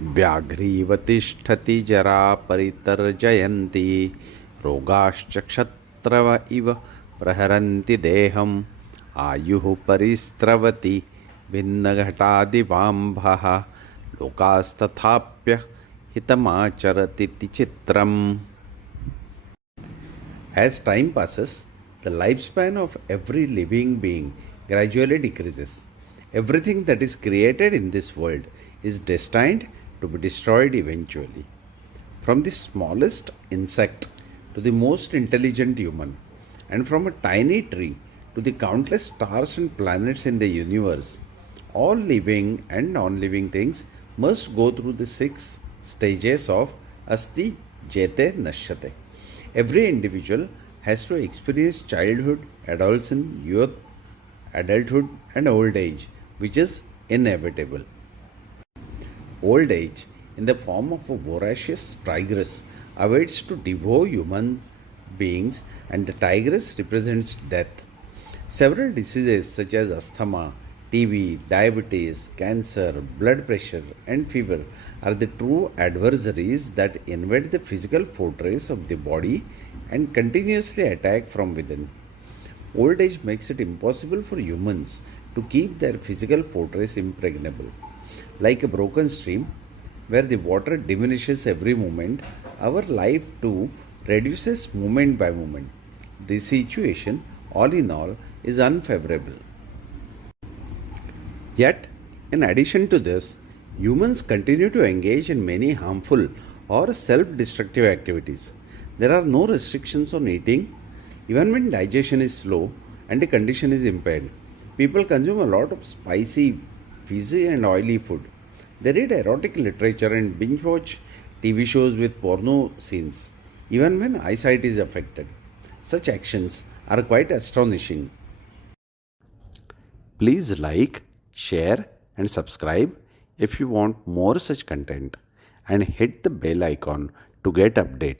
व्याघ्रीव तिष्ठति जरा परितर्जयन्ति रोगाश्च क्षत्रव इव प्रहरन्ति देहम् आयुः परिस्रवति भिन्नघटादिवाम्भः लोकास्तथाप्य हितमाचरतीति चित्रम्. As time passes, the lifespan of every living being gradually decreases. Everything that is created in this world is destined to be destroyed eventually. From the smallest insect to the most intelligent human, and from a tiny tree to the countless stars and planets in the universe, all living and non living things must go through the 6 stages of Asti, Jete, Nashyate. Every individual has to experience childhood, adolescence, youth, adulthood, and old age, which is inevitable. Old age, in the form of a voracious tigress, awaits to devour human beings, and the tigress represents death. Several diseases such as asthma, TB, diabetes, cancer, blood pressure, and fever are the true adversaries that invade the physical fortress of the body and continuously attack from within. Old age makes it impossible for humans to keep their physical fortress impregnable. Like a broken stream where the water diminishes every moment, our life too reduces moment by moment. This situation, all in all, is unfavorable. Yet, in addition to this, humans continue to engage in many harmful or self destructive activities. There are no restrictions on eating, even when digestion is slow and the condition is impaired. People consume a lot of spicy, fizzy, and oily food. They read erotic literature and binge watch TV shows with porno scenes, even when eyesight is affected. Such actions are quite astonishing. Please like, share, and subscribe if you want more such content, and hit the bell icon to get updates.